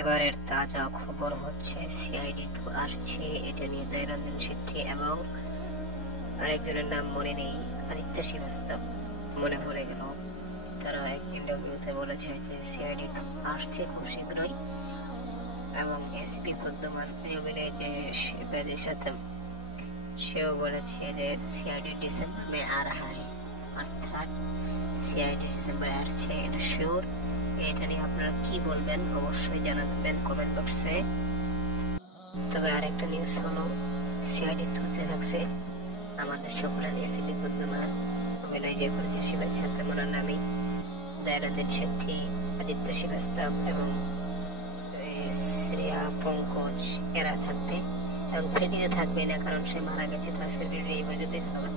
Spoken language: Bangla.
এবারের তাজা খবর হচ্ছে সিআইডি 2 আসছে, এটা নিয়ে দৈনন্দিন সিদ্ধি এবং আরেকজনের নাম মনে নেই, আদিত্য শ্রীবাস্তব মনে পড়ে গেল। তারা এক ইন্টারভিউতে বলেছে যে সিআইডি 2 আসছে খুব শীঘ্রই এবং এসপি বর্ধমান অভিনয় যে শিবাজির সাথে সেও বলেছে যে সিআইডি ডিসেম্বর মে আ রাহা হ্যায়, অর্থাৎ সিআইডি ডিসেম্বরে আসছে, এটা শিওর। এটা নিয়ে আপনারা কি বলবেন অবশ্যই জানাবেন কমেন্ট বক্সে। তবে আরেকটা নিউজ হলো সিআইডি 2-তে থাকছে আমাদের সকলের এসপি বর্ধমান অভিনয় যে করেছে শিবাজি সান্তামরার নামে, দৈনন্দিন সিদ্ধি, আদিত্য শ্রীবাস্তব এবং শ্রেয়া পঙ্কজ এরা থাকবে এবং ফ্রেডিতে থাকবে না, কারণ সে মারা গেছে। তো আজকের ভিডিও এই পর্যন্তই, ধন্যবাদ।